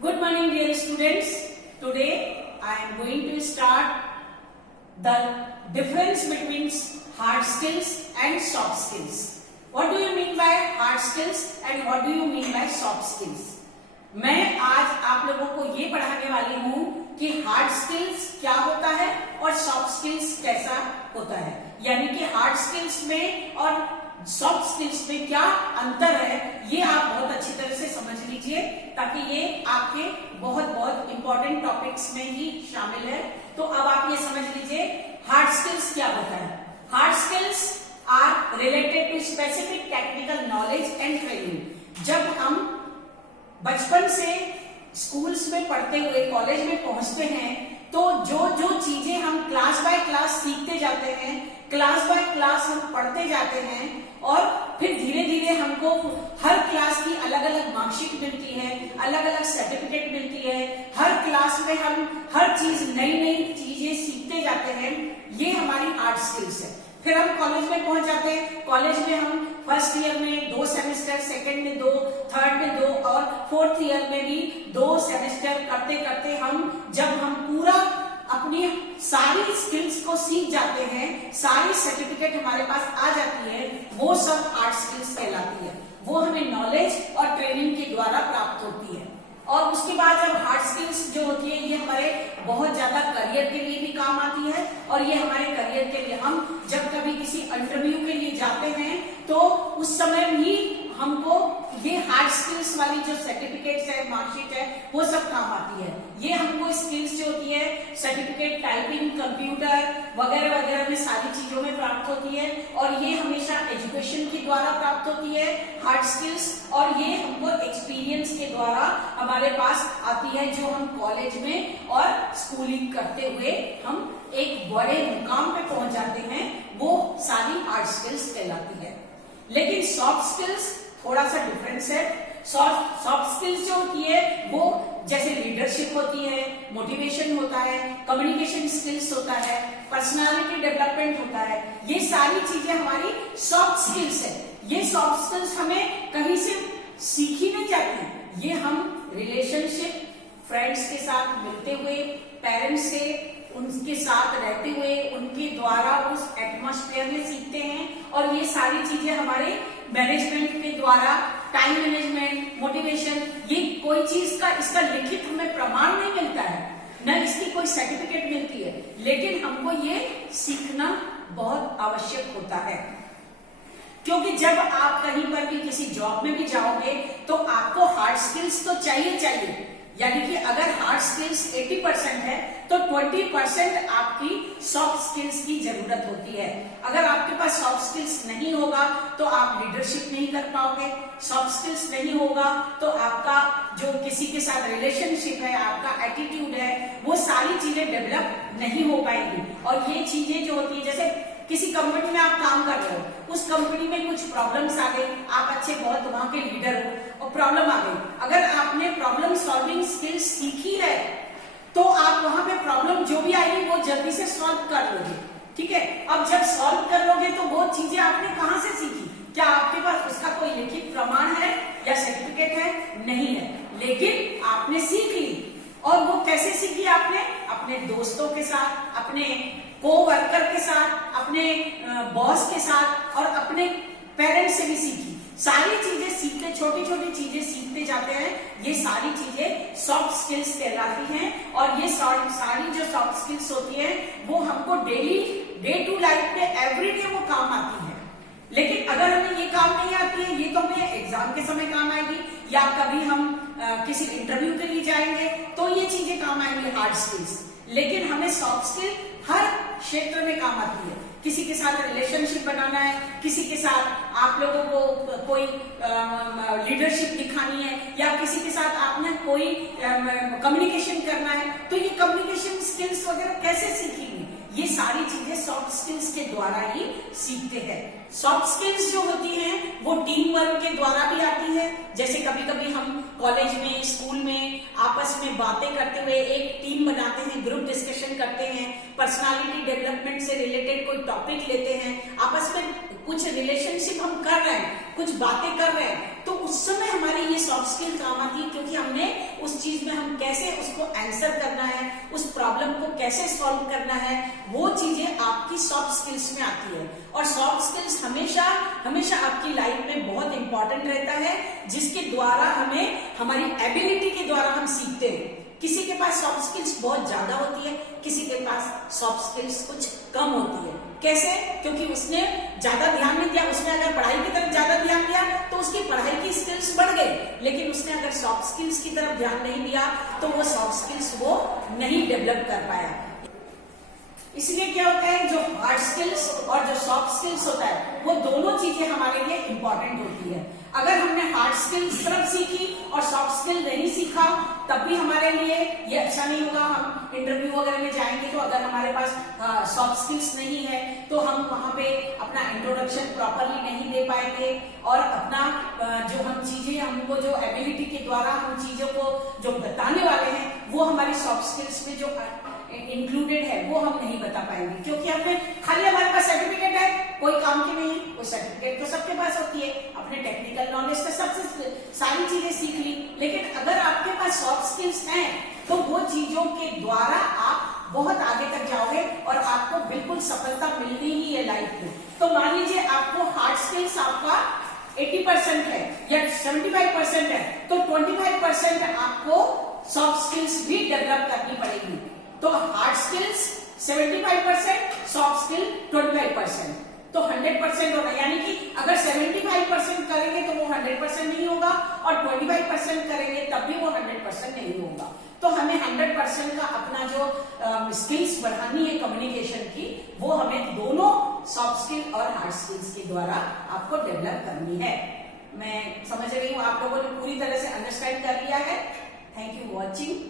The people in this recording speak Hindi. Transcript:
Good morning, dear students. Today I am going to start the difference between hard skills and soft skills. What do you mean by hard skills and what do you mean by soft skills? मैं आज आप लोगों को ये पढ़ाने वाली हूँ कि हार्ड स्किल्स क्या होता है और सॉफ्ट स्किल्स कैसा होता है, यानी कि हार्ड स्किल्स में और सॉफ्ट स्किल्स में क्या अंतर है, ये आप बहुत अच्छी तरह से समझ लीजिए ताकि ये आपके बहुत बहुत इंपॉर्टेंट टॉपिक्स में ही शामिल है। तो अब आप ये समझ लीजिए हार्ड स्किल्स क्या होता है। Hard skills are related to specific technical knowledge and training. जब हम बचपन से स्कूल्स में पढ़ते हुए कॉलेज में पहुंचते हैं तो जो जो चीजें हम क्लास बाय क्लास सीखते जाते हैं, क्लास बाय क्लास हम पढ़ते जाते हैं और फिर धीरे धीरे हमको हर क्लास की अलग अलग मार्कशीट मिलती है, अलग अलग सर्टिफिकेट मिलती है। हर क्लास में हम हर चीज नई नई चीजें सीखते जाते हैं। ये हमारी हार्ड स्किल्स है। फिर हम कॉलेज में पहुंच जाते हैं। कॉलेज में हम फर्स्ट ईयर में 2 सेमेस्टर, सेकंड में 2, थर्ड में 2 और फोर्थ ईयर में भी 2 सेमेस्टर करते करते जब हम पूरा अपनी सारी स्किल्स को सीख जाते हैं, सारी सर्टिफिकेट हमारे पास आ जाती है, वो सब हार्ड स्किल्स कहलाती है। वो हमें नॉलेज और ट्रेनिंग के द्वारा प्राप्त होती है। और उसके बाद जब हार्ड स्किल्स जो होती है ये हमारे बहुत ज्यादा करियर के लिए भी काम आती है और ये हमारे करियर के लिए हम जब कभी किसी इंटरव्यू के लिए जाते हैं तो उस समय भी हमको ये हार्ड स्किल्स वाली जो सर्टिफिकेट्स है, मार्कशीट है, वो सब काम आती है। ये हमको स्किल्स जो होती है सर्टिफिकेट, टाइपिंग, कंप्यूटर वगैरह वगैरह में सारी चीजों में प्राप्त होती है और ये हमेशा एजुकेशन के द्वारा प्राप्त होती है हार्ड स्किल्स। और ये हमको एक्सपीरियंस के द्वारा हमारे पास आती है जो हम कॉलेज में और स्कूलिंग करते हुए हम एक बड़े मुकाम पे पहुंच जाते हैं, वो सारी हार्ड स्किल्स कहलाती है। लेकिन सॉफ्ट स्किल्स थोड़ा सा डिफरेंस है। सॉफ्ट स्किल्स जो होती है वो जैसे लीडरशिप होती है, मोटिवेशन होता है, कम्युनिकेशन स्किल्स होता है, पर्सनालिटी डेवलपमेंट होता है, ये सारी चीजें हमारी सॉफ्ट स्किल्स है। ये सॉफ्ट स्किल्स हमें कहीं से सीखी नहीं जाती, ये हम रिलेशनशिप, फ्रेंड्स के साथ मिलते हुए, पेरेंट्स से उनके साथ रहते हुए, उनके द्वारा उस एटमॉस्फेयर में सीखते हैं। और ये सारी चीजें हमारे मैनेजमेंट के द्वारा, टाइम मैनेजमेंट, मोटिवेशन, ये कोई चीज का इसका लिखित हमें प्रमाण नहीं मिलता है, न इसकी कोई सर्टिफिकेट मिलती है, लेकिन हमको ये सीखना बहुत आवश्यक होता है। क्योंकि जब आप कहीं पर भी किसी जॉब में भी जाओगे तो आपको हार्ड स्किल्स तो चाहिए, यानी कि अगर हार्ड स्किल्स 80% है तो 20% आपकी सॉफ्ट स्किल्स की जरूरत होती है। अगर आपके पास सॉफ्ट स्किल्स नहीं होगा तो आप लीडरशिप नहीं कर पाओगे, सॉफ्ट स्किल्स नहीं होगा तो आपका जो किसी के साथ रिलेशनशिप है, आपका एटीट्यूड है, वो सारी चीजें डेवलप नहीं हो पाएंगी। और ये चीजें जो होती है, जैसे किसी कंपनी में आप काम कर रहे हो, उस कंपनी में कुछ प्रॉब्लम्स आ गई, आप अच्छे बहुत वहां के लीडर हो और प्रॉब्लम आ गई, अगर आपने प्रॉब्लम सॉल्विंग स्किल्स सीखी है तो आप वहां पे प्रॉब्लम जो भी आएगी वो जल्दी से सॉल्व कर लोगे। ठीक है, अब जब सॉल्व कर लोगे तो वो चीजें आपने कहां से सीखी? क्या आपके पास उसका कोई लिखित प्रमाण है या सर्टिफिकेट है? नहीं है, लेकिन आपने सीख ली। और वो कैसे सीखी आपने? अपने दोस्तों के साथ, अपने कोवर्कर के साथ, अपने बॉस के साथ और अपने पेरेंट्स से भी सीखी। सारी चीजें सीखते, छोटी छोटी चीजें सीखते जाते हैं, ये सारी चीजें सॉफ्ट स्किल्स कहलाती हैं। और ये सारी जो सॉफ्ट स्किल्स होती है वो हमको डेली, डे टू लाइफ में एवरीडे वो काम आती है। लेकिन अगर हमें ये काम नहीं आती है, ये तो हमें एग्जाम के समय काम आएगी या कभी हम किसी इंटरव्यू के लिए जाएंगे तो ये चीजें काम आएंगी हार्ड स्किल्स। लेकिन हमें सॉफ्ट स्किल हर क्षेत्र में काम आती है। किसी के साथ रिलेशनशिप बनाना है, किसी के साथ आप लोगों को कोई लीडरशिप दिखानी है या किसी के साथ आपने कोई कम्युनिकेशन करना है, तो ये कम्युनिकेशन स्किल्स वगैरह कैसे सीखेंगे? ये सारी चीजें सॉफ्ट स्किल्स के द्वारा ही सीखते हैं। सॉफ्ट स्किल्स जो होती हैं वो टीम वर्क के द्वारा भी आती है। जैसे कभी कभी हम कॉलेज में, स्कूल में आपस में बातें करते हुए एक टीम बनाते हैं, ग्रुप डिस्कशन करते हैं, पर्सनालिटी डेवलपमेंट से रिलेटेड कोई टॉपिक लेते हैं, आपस में कुछ रिलेशनशिप हम कर रहे हैं, कुछ बातें कर रहे हैं, तो तो उस समय हमारी ये सॉफ्ट स्किल काम आती है, क्योंकि हमने उस चीज में हम कैसे उसको आंसर करना है, उस प्रॉब्लम को कैसे सॉल्व करना है, वो चीजें आपकी सॉफ्ट स्किल्स में आती है। और सॉफ्ट स्किल्स हमेशा हमेशा आपकी लाइफ में बहुत इंपॉर्टेंट रहता है, जिसके द्वारा हमें हमारी एबिलिटी के द्वारा हम सीखते हैं। किसी के पास सॉफ्ट स्किल्स बहुत ज्यादा होती है, किसी के पास सॉफ्ट स्किल्स कुछ कम होती है। कैसे? क्योंकि उसने ज्यादा ध्यान नहीं दिया, उसने अगर पढ़ाई की तरफ ज्यादा ध्यान दिया तो उसकी पढ़ाई की स्किल्स बढ़ गई, लेकिन उसने अगर सॉफ्ट स्किल्स की तरफ ध्यान नहीं दिया तो वो सॉफ्ट स्किल्स वो नहीं डेवलप कर पाया। इसलिए क्या होता है, जो हार्ड स्किल्स और जो सॉफ्ट स्किल्स होता है वो दोनों चीजें हमारे लिए इंपॉर्टेंट होती है। अगर हमने हार्ड स्किल्स सिर्फ सीखी और सॉफ्ट स्किल नहीं सीखा तब भी हमारे लिए ये अच्छा नहीं होगा। हम इंटरव्यू वगैरह में जाएंगे तो अगर हमारे पास सॉफ्ट स्किल्स नहीं है तो हम वहां पे अपना इंट्रोडक्शन प्रॉपरली नहीं दे पाएंगे, और अपना जो हम चीजें हमको जो एबिलिटी के द्वारा हम चीजों को जो बताने वाले हैं वो हमारी सॉफ्ट स्किल्स में जो इंक्लूडेड है वो हम नहीं बता पाएंगे। क्योंकि हमने खाली हमारे पास सर्टिफिकेट है, कोई काम की नहीं है। वो सर्टिफिकेट तो सबके पास होती है, अपने टेक्निकल नॉलेज से सबसे सारी चीजें सीख ली, लेकिन अगर आपके पास सॉफ्ट स्किल्स हैं तो वो चीजों के द्वारा आप बहुत आगे तक जाओगे और आपको बिल्कुल सफलता मिलनी ही है लाइफ में। तो मान लीजिए आपको हार्ड स्किल्स आपका 80% है या 75% है, तो 25% आपको सॉफ्ट स्किल्स भी डेवलप करनी पड़ेगी। तो हार्ड स्किल्स 75%, सॉफ्ट स्किल 25%, तो 100% होगा। यानी कि अगर 75% करेंगे तो वो 100% नहीं होगा, और 25% करेंगे तब भी वो 100% नहीं होगा। तो हमें 100% का अपना जो स्किल्स बढ़ानी है कम्युनिकेशन की, वो हमें दोनों सॉफ्ट स्किल और हार्ड स्किल्स के द्वारा आपको डेवलप करनी है। मैं समझ रही हूँ आप लोगों ने पूरी तरह से अंडरस्टैंड कर लिया है। Thank you watching.